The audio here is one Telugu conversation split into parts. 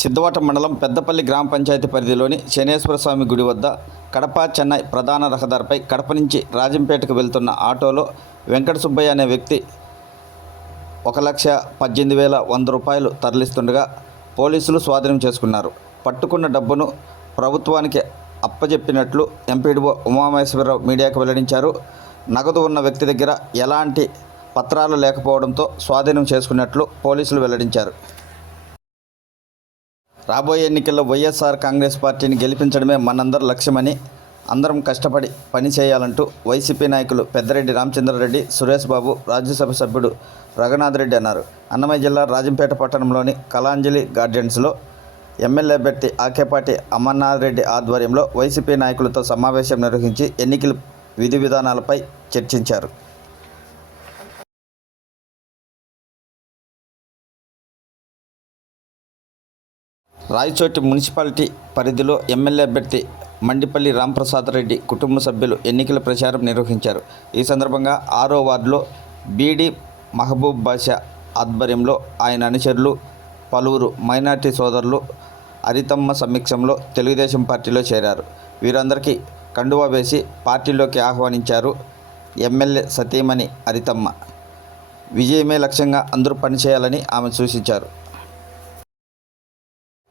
సిద్ధవటం మండలం పెద్దపల్లి గ్రామ పంచాయతీ పరిధిలోని శనేశ్వర స్వామి గుడి వద్ద కడప చెన్నై ప్రధాన రహదారిపై కడప నుంచి రాజంపేటకు వెళ్తున్న ఆటోలో వెంకట సుబ్బయ్య అనే వ్యక్తి 1,18,100 రూపాయలు తరలిస్తుండగా పోలీసులు స్వాధీనం చేసుకున్నారు. పట్టుకున్న డబ్బును ప్రభుత్వానికి అప్పజెప్పినట్లు ఎంపీడీఓ ఉమామహేశ్వరరావు మీడియాకు వెల్లడించారు. నగదు ఉన్న వ్యక్తి దగ్గర ఎలాంటి పత్రాలు లేకపోవడంతో స్వాధీనం చేసుకున్నట్లు పోలీసులు వెల్లడించారు. రాబోయే ఎన్నికల్లో వైఎస్ఆర్ కాంగ్రెస్ పార్టీని గెలిపించడమే మనందరి లక్ష్యమని, అందరం కష్టపడి పనిచేయాలంటూ వైసీపీ నాయకులు పెద్దిరెడ్డి రామచంద్రారెడ్డి, సురేష్ బాబు, రాజ్యసభ సభ్యుడు రఘునాథ్ రెడ్డి అన్నారు. అన్నమయ్య జిల్లా రాజంపేట పట్టణంలోని కళాంజలి గార్డెన్స్లో ఎమ్మెల్యే అభ్యర్థి ఆకేపాటి అమర్నాథ్ రెడ్డి ఆధ్వర్యంలో వైసీపీ నాయకులతో సమావేశం నిర్వహించి ఎన్నికల విధి విధానాలపై చర్చించారు. రాయచోటి మున్సిపాలిటీ పరిధిలో ఎమ్మెల్యే అభ్యర్థి మండిపల్లి రాంప్రసాద్ రెడ్డి కుటుంబ సభ్యులు ఎన్నికల ప్రచారం నిర్వహించారు. ఈ సందర్భంగా 6వ వార్డులో బీడీ మహబూబ్ బాషా ఆధ్వర్యంలో ఆయన అనుచరులు, పలువురు మైనార్టీ సోదరులు హరితమ్మ సమక్షంలో తెలుగుదేశం పార్టీలో చేరారు. వీరందరికీ కండువా వేసి పార్టీలోకి ఆహ్వానించారు. ఎమ్మెల్యే సతీమణి హరితమ్మ విజయమే లక్ష్యంగా అందరూ పనిచేయాలని ఆమె సూచించారు.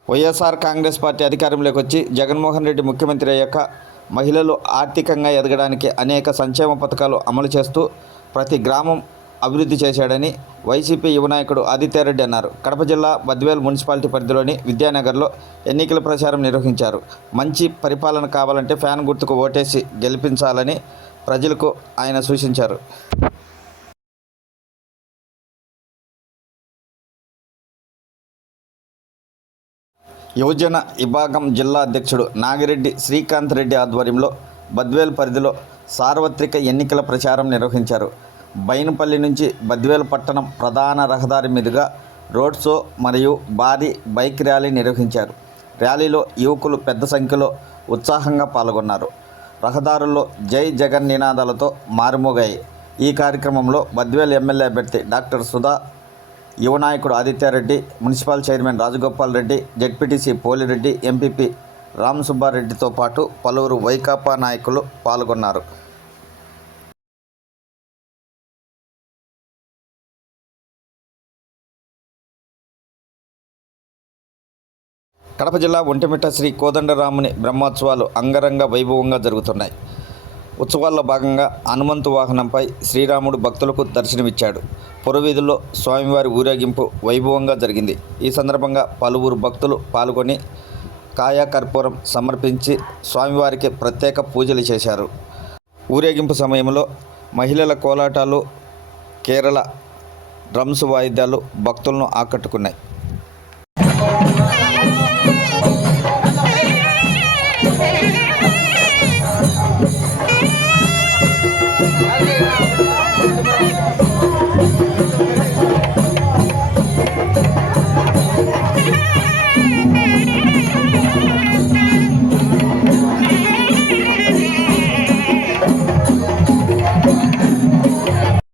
వైఎస్ఆర్ కాంగ్రెస్ పార్టీ అధికారంలోకి వచ్చి జగన్మోహన్ రెడ్డి ముఖ్యమంత్రి అయ్యాక మహిళలు ఆర్థికంగా ఎదగడానికి అనేక సంక్షేమ పథకాలు అమలు చేస్తూ ప్రతి గ్రామం అభివృద్ధి చేశాడని వైసీపీ యువ నాయకుడు ఆదిత్యారెడ్డి అన్నారు. కడప జిల్లా బద్వేల్ మున్సిపాలిటీ పరిధిలోని విద్యానగర్లో ఎన్నికల ప్రచారం నిర్వహించారు. మంచి పరిపాలన కావాలంటే ఫ్యాన్ గుర్తుకు ఓటేసి గెలిపించాలని ప్రజలకు ఆయన సూచించారు. యువజన విభాగం జిల్లా అధ్యక్షుడు నాగిరెడ్డి శ్రీకాంత్ రెడ్డి ఆధ్వర్యంలో బద్వేల్ పరిధిలో సార్వత్రిక ఎన్నికల ప్రచారం నిర్వహించారు. బైనపల్లి నుంచి బద్వేల్ పట్టణం ప్రధాన రహదారి మీదుగా రోడ్ షో మరియు భారీ బైక్ ర్యాలీ నిర్వహించారు. ర్యాలీలో యువకులు పెద్ద సంఖ్యలో ఉత్సాహంగా పాల్గొన్నారు. రహదారుల్లో జై జగన్ నినాదాలతో మారుమోగాయి. ఈ కార్యక్రమంలో బద్వేల్ ఎమ్మెల్యే అభ్యర్థి డాక్టర్ సుధా, యువ నాయకుడు Aditya Reddy, municipal chairman Rajagopal Reddy, ZPTC Polireddy, MPP రామసుబ్బారెడ్డితో పాటు పలువురు వైకాపా నాయకులు పాల్గొన్నారు. కడప జిల్లా ఒంటిమిట్ట శ్రీ కోదండరాముని బ్రహ్మోత్సవాలు అంగరంగ వైభవంగా జరుగుతున్నాయి. ఉత్సవాల్లో భాగంగా హనుమంతు వాహనంపై శ్రీరాముడు భక్తులకు దర్శనమిచ్చాడు. పురవీధుల్లో స్వామివారి ఊరేగింపు వైభవంగా జరిగింది. ఈ సందర్భంగా పలువురు భక్తులు పాల్గొని కాయకర్పూరం సమర్పించి స్వామివారికి ప్రత్యేక పూజలు చేశారు. ఊరేగింపు సమయంలో మహిళల కోలాటాలు, కేరళ డ్రమ్స్ వాయిద్యాలు భక్తులను ఆకట్టుకున్నాయి.